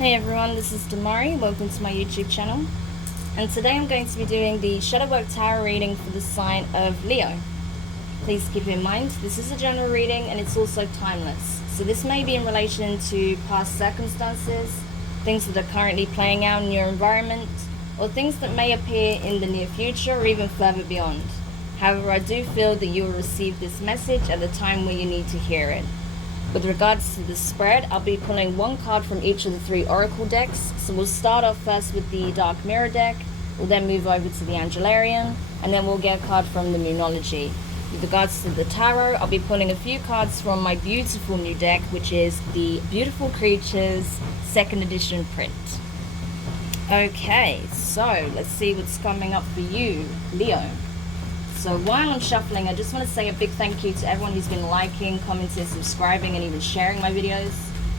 Hey everyone, this is Demari. Welcome to my YouTube channel. And today I'm going to be doing the Shadow Work Tarot reading for the sign of Leo. Please keep in mind, this is a general reading and it's also timeless. So this may be in relation to past circumstances, things that are currently playing out in your environment, or things that may appear in the near future or even further beyond. However, I do feel that you will receive this message at the time when you need to hear it. With regards to the spread, I'll be pulling one card from each of the 3 oracle decks. So we'll start off first with the Dark Mirror deck, we'll then move over to the Angelarium, and then we'll get a card from the Moonology. With regards to the tarot, I'll be pulling a few cards from my beautiful new deck, which is the Beautiful Creatures 2nd edition print. Okay, so let's see what's coming up for you, Leo. So while I'm shuffling, I just want to say a big thank you to everyone who's been liking, commenting, subscribing, and even sharing my videos.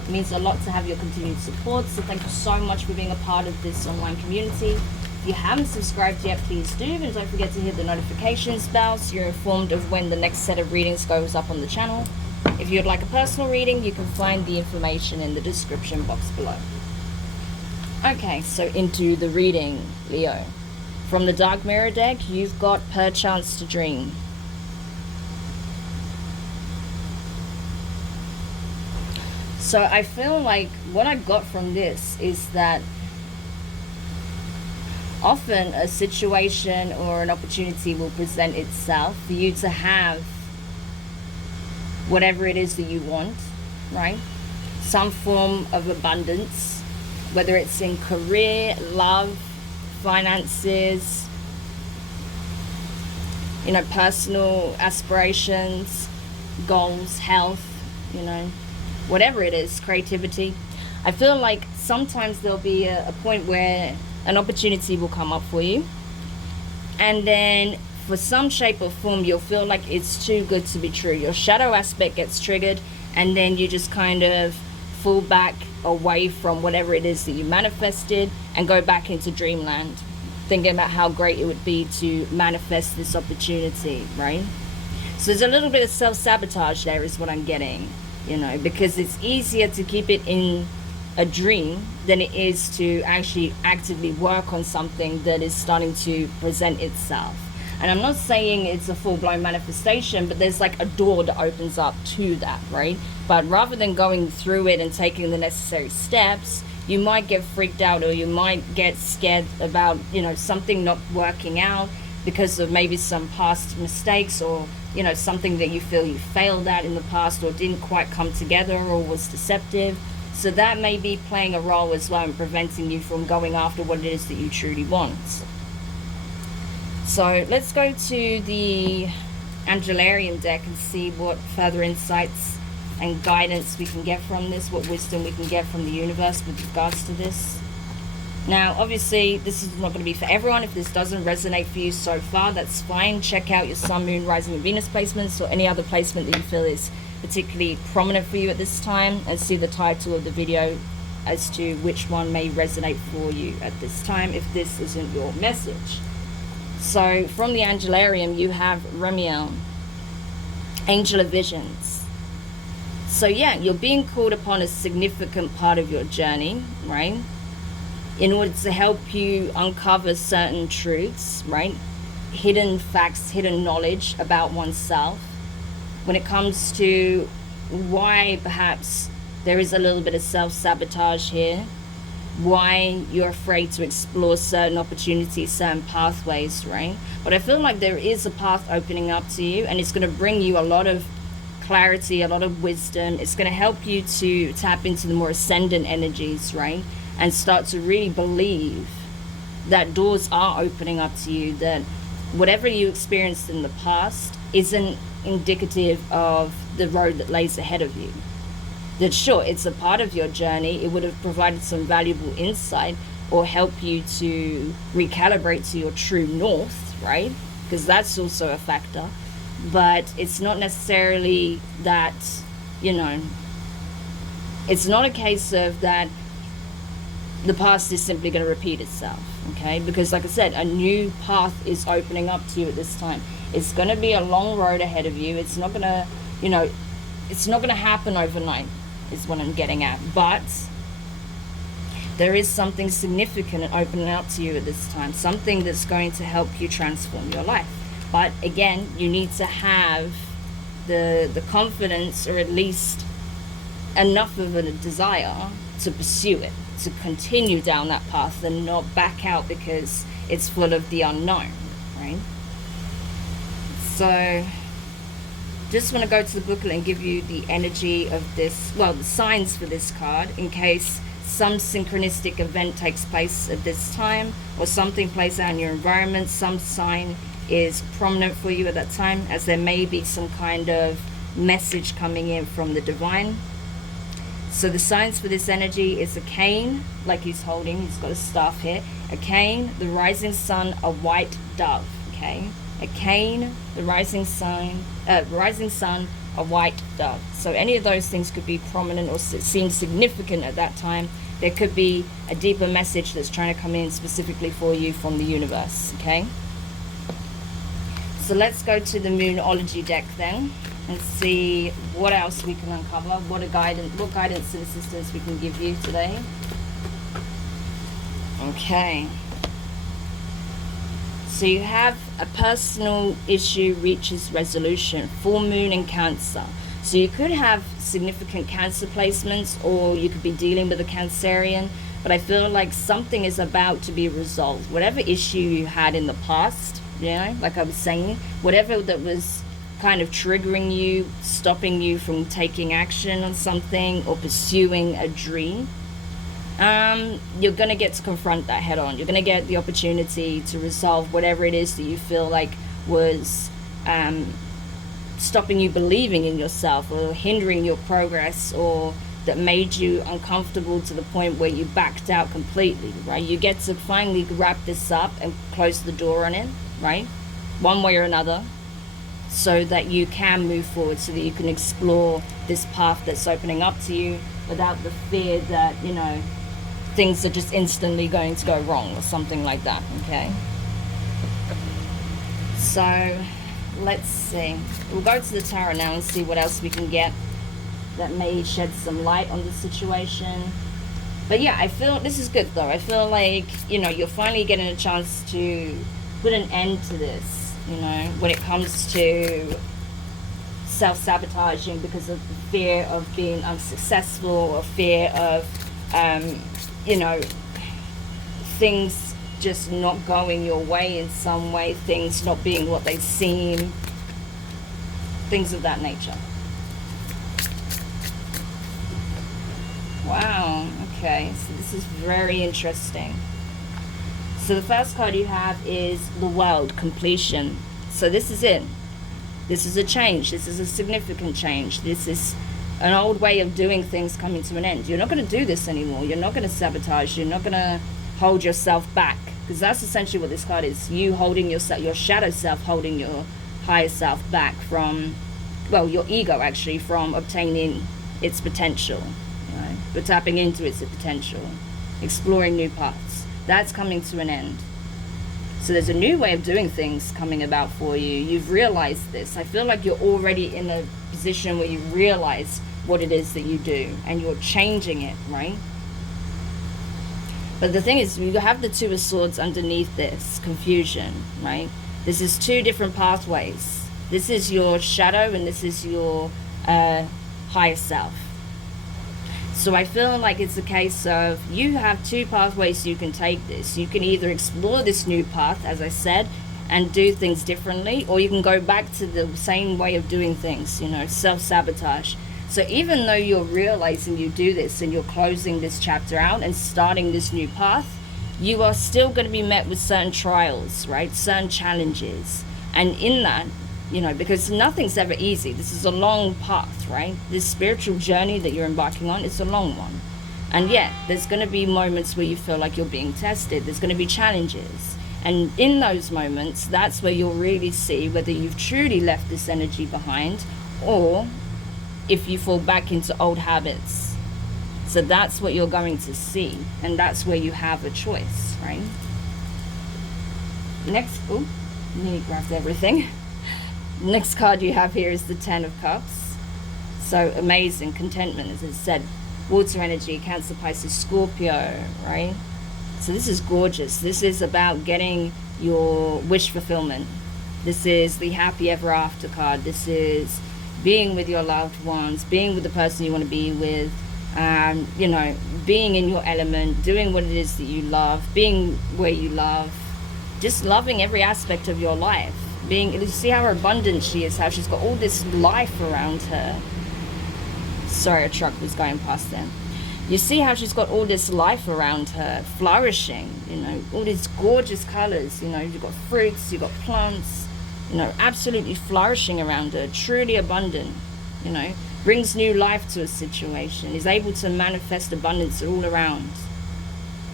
It means a lot to have your continued support, so thank you so much for being a part of this online community. If you haven't subscribed yet, please do, and don't forget to hit the notifications bell so you're informed of when the next set of readings goes up on the channel. If you'd like a personal reading, you can find the information in the description box below. Okay, so into the reading, Leo. From the Dark Mirror deck, you've got Perchance to Dream. So I feel like what I got from this is that often a situation or an opportunity will present itself for you to have whatever it is that you want, right? Some form of abundance, whether it's in career, love, finances, personal aspirations, goals, health, whatever it is, creativity. I feel like sometimes there'll be a point where an opportunity will come up for you, and then for some shape or form you'll feel like it's too good to be true. Your shadow aspect gets triggered, and then you just kind of fall back away from whatever it is that you manifested and go back into dreamland, thinking about how great it would be to manifest this opportunity, right? So there's a little bit of self-sabotage there is what I'm getting, because it's easier to keep it in a dream than it is to actually actively work on something that is starting to present itself. And I'm not saying it's a full-blown manifestation, but there's like a door that opens up to that, right? But rather than going through it and taking the necessary steps, you might get freaked out, or you might get scared about, something not working out because of maybe some past mistakes, or, something that you feel you failed at in the past or didn't quite come together or was deceptive. So that may be playing a role as well in preventing you from going after what it is that you truly want. So let's go to the Angelarium deck and see what further insights and guidance we can get from this, what wisdom we can get from the universe with regards to this. Now, obviously, this is not going to be for everyone. If this doesn't resonate for you so far, that's fine. Check out your Sun, Moon, Rising, and Venus placements, or any other placement that you feel is particularly prominent for you at this time, and see the title of the video as to which one may resonate for you at this time if this isn't your message. So from the Angelarium, you have Remiel, Angel of Visions. So yeah, you're being called upon a significant part of your journey, right? In order to help you uncover certain truths, right? Hidden facts, hidden knowledge about oneself. When it comes to why perhaps there is a little bit of self-sabotage here, why you're afraid to explore certain opportunities, certain pathways, right? But I feel like there is a path opening up to you, and it's going to bring you a lot of clarity, a lot of wisdom. It's going to help you to tap into the more ascendant energies, right? And start to really believe that doors are opening up to you, that whatever you experienced in the past isn't indicative of the road that lays ahead of you. That sure, it's a part of your journey, it would have provided some valuable insight or help you to recalibrate to your true north, right? Because that's also a factor. But it's not necessarily that, it's not a case of that the past is simply going to repeat itself, okay? Because like I said, a new path is opening up to you at this time. It's going to be a long road ahead of you. It's not going to, it's not going to happen overnight. is what I'm getting at. But There is something significant opening up to you at this time, something that's going to help you transform your life. But again, you need to have the confidence, or at least enough of a desire to pursue it, to continue down that path and not back out because it's full of the unknown, right? So just want to go to the booklet and give you the energy of this, well, the signs for this card, in case some synchronistic event takes place at this time, or something plays out in your environment, some sign is prominent for you at that time, as there may be some kind of message coming in from the divine. So the signs for this energy is a cane, like he's holding, he's got a staff here, a cane, the rising sun, a white dove, okay? A cane, the rising sun, a white dove. So any of those things could be prominent or seem significant at that time. There could be a deeper message that's trying to come in specifically for you from the universe, okay? So let's go to the Moonology deck then and see what else we can uncover, what guidance and assistance we can give you today. Okay. So you have a personal issue reaches resolution, full moon in Cancer. So you could have significant Cancer placements, or you could be dealing with a Cancerian, but I feel like something is about to be resolved. Whatever issue you had in the past, you know, like I was saying, whatever that was kind of triggering you, stopping you from taking action on something or pursuing a dream, you're going to get to confront that head on. You're going to get the opportunity to resolve whatever it is that you feel like was stopping you believing in yourself, or hindering your progress, or that made you uncomfortable to the point where you backed out completely, right? You get to finally wrap this up and close the door on it, right? One way or another, so that you can move forward, so that you can explore this path that's opening up to you without the fear that, you know, things are just instantly going to go wrong or something like that, okay? So let's see. We'll go to the tarot now and see what else we can get that may shed some light on the situation. But yeah, I feel this is good though. I feel like, you know, you're finally getting a chance to put an end to this, you know, when it comes to self-sabotaging because of the fear of being unsuccessful, or fear of you know, things just not going your way in some way, things not being what they seem, things of that nature. Wow, okay, so this is very interesting. So the first card you have is the World, completion. So this is it. This is a change. This is a significant change. This is an old way of doing things coming to an end. You're not going to do this anymore. You're not going to sabotage. You're not going to hold yourself back, because that's essentially what this card is. You holding yourself, your shadow self holding your higher self back from, well, your ego actually, from obtaining its potential. Right? But tapping into its potential, exploring new paths. That's coming to an end. So there's a new way of doing things coming about for you. You've realized this. I feel like you're already in a position where you realize what it is that you do, and you're changing it, right? But the thing is, you have the Two of Swords underneath this confusion, right? This is two different pathways. This is your shadow, and this is your higher self. So I feel like it's a case of you have two pathways you can take this. You can either explore this new path, as I said, and do things differently, or you can go back to the same way of doing things, you know, self-sabotage. So even though you're realizing you do this and you're closing this chapter out and starting this new path, you are still going to be met with certain trials, right? Certain challenges. And in that, you know, because nothing's ever easy. This is a long path, right? This spiritual journey that you're embarking on, it's a long one. And yeah, there's going to be moments where you feel like you're being tested. There's going to be challenges. And in those moments, that's where you'll really see whether you've truly left this energy behind, or if you fall back into old habits. So that's what you're going to see. And that's where you have a choice, right? Next, oh, nearly grabbed everything. Next card you have here is the Ten of Cups. So amazing, contentment, as I said, water energy, Cancer, Pisces, Scorpio, right? So this is gorgeous. This is about getting your wish fulfillment. This is the happy ever after card. This is being with your loved ones, being with the person you want to be with, you know, being in your element, doing what it is that you love, being where you love, just loving every aspect of your life. You see how abundant she is, how she's got all this life around her. Sorry, a truck was going past there. You see how she's got all this life around her, flourishing, you know, all these gorgeous colors, you know, you've got fruits, you've got plants, you know, absolutely flourishing around her, truly abundant, you know, brings new life to a situation, is able to manifest abundance all around.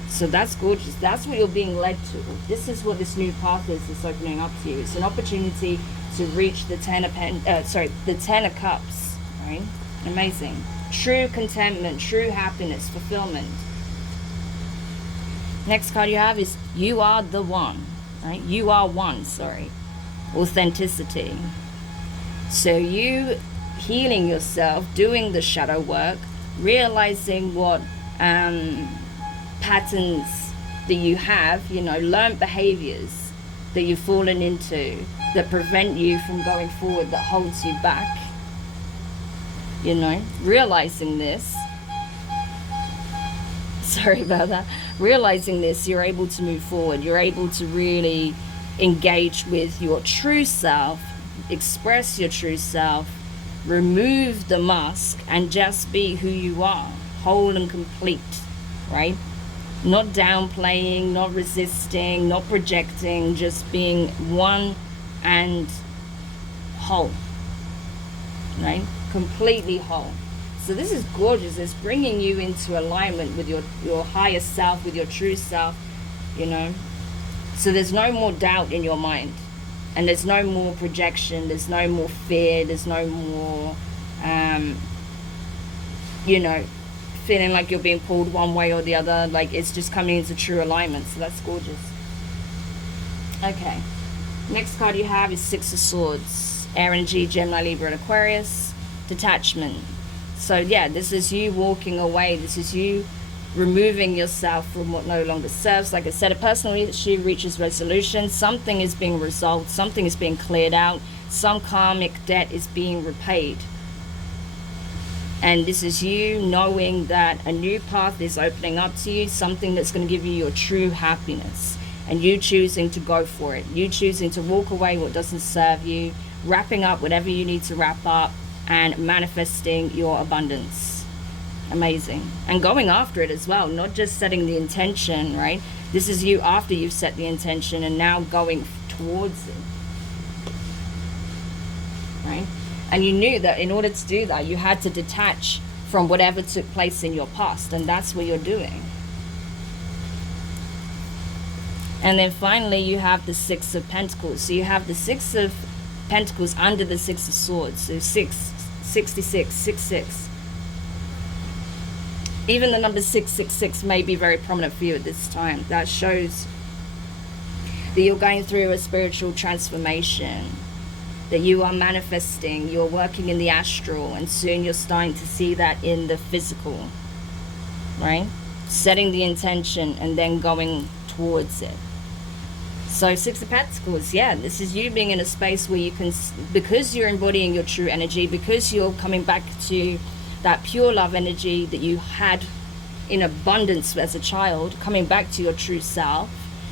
So that's gorgeous. That's what you're being led to. This is what this new path is that's opening up to you. It's an opportunity to reach the Ten of Cups, right? Amazing. True contentment, true happiness, fulfillment. Next card you have is you are the one, right? You are one, sorry. Authenticity. So you healing yourself, doing the shadow work, realizing what patterns that you have, you know, learned behaviors that you've fallen into that prevent you from going forward, that holds you back. You know, realizing this, sorry about that, realizing this, you're able to move forward. You're able to really engage with your true self, express your true self, remove the mask, and just be who you are, whole and complete, right? Not downplaying, not resisting, not projecting, just being one and whole, right? Completely whole. So this is gorgeous. It's bringing you into alignment with your higher self, with your true self, you know. So there's no more doubt in your mind, and there's no more projection, there's no more fear, there's no more you know, feeling like you're being pulled one way or the other. Like, it's just coming into true alignment. So that's gorgeous. Okay, next card you have is Six of Swords. Air energy, Gemini, Libra, and Aquarius. Detachment. So yeah, this is you walking away. This is you removing yourself from what no longer serves. Like I said, a personal issue reaches resolution. Something is being resolved. Something is being cleared out. Some karmic debt is being repaid. And this is you knowing that a new path is opening up to you, something that's going to give you your true happiness, and you choosing to go for it. You choosing to walk away what doesn't serve you, wrapping up whatever you need to wrap up, and manifesting your abundance. Amazing. And going after it as well, not just setting the intention, right? This is you after you've set the intention and now going towards it, right? And you knew that in order to do that, you had to detach from whatever took place in your past, and that's what you're doing. And then finally, you have the Six of Pentacles. So you have the Six of Pentacles under the Six of Swords. So 66, 66. Even the number 666 may be very prominent for you at this time. That shows that you're going through a spiritual transformation, that you are manifesting, you're working in the astral, and soon you're starting to see that in the physical, right? Setting the intention and then going towards it. So Six of Pentacles, yeah, this is you being in a space where you can, because you're embodying your true energy, because you're coming back to that pure love energy that you had in abundance as a child, coming back to your true self,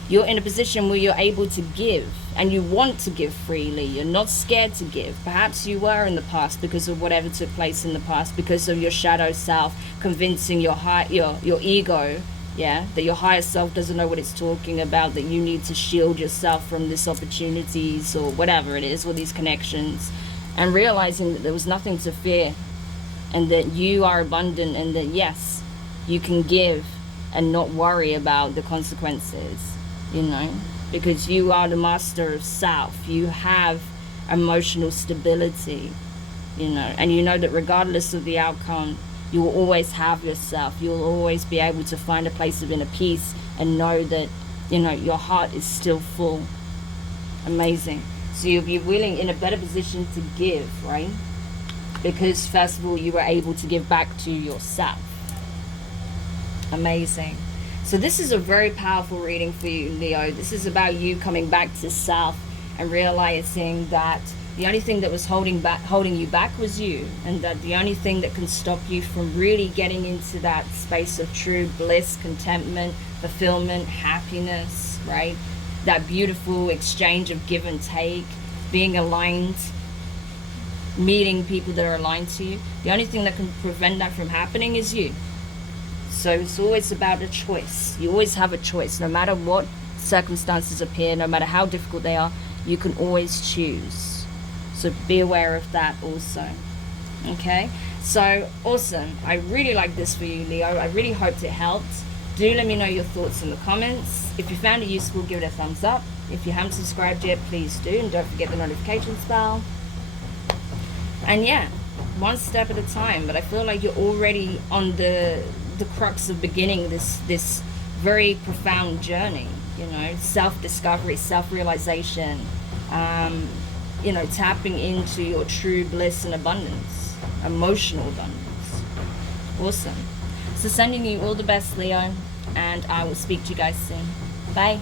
you're in a position where you're able to give, and you want to give freely. You're not scared to give. Perhaps you were in the past because of whatever took place in the past, because of your shadow self convincing your ego, yeah, that your higher self doesn't know what it's talking about, that you need to shield yourself from these opportunities or whatever it is, or these connections, and realizing that there was nothing to fear, and that you are abundant, and that yes, you can give and not worry about the consequences, you know, because you are the master of self. You have emotional stability, you know, and you know that regardless of the outcome, you will always have yourself. You'll always be able to find a place of inner peace and know that, you know, your heart is still full. Amazing. So you'll be willing, in a better position to give, right? Because first of all, you were able to give back to yourself. Amazing. So this is a very powerful reading for you, Leo. This is about you coming back to self and realizing that the only thing that was holding you back was you, and that the only thing that can stop you from really getting into that space of true bliss, contentment, fulfillment, happiness, right? That beautiful exchange of give and take, being aligned, meeting people that are aligned to you. The only thing that can prevent that from happening is you. So it's always about a choice. You always have a choice. No matter what circumstances appear, no matter how difficult they are, you can always choose. So be aware of that also. Okay? So awesome. I really like this for you, Leo. I really hoped it helped. Do let me know your thoughts in the comments. If you found it useful, give it a thumbs up. If you haven't subscribed yet, please do. And don't forget the notifications bell. And yeah, one step at a time. But I feel like you're already on the crux of beginning this very profound journey, you know, self-discovery, self-realization, you know, tapping into your true bliss and abundance, emotional abundance. Awesome. So sending you all the best, Leo, and I will speak to you guys soon. Bye.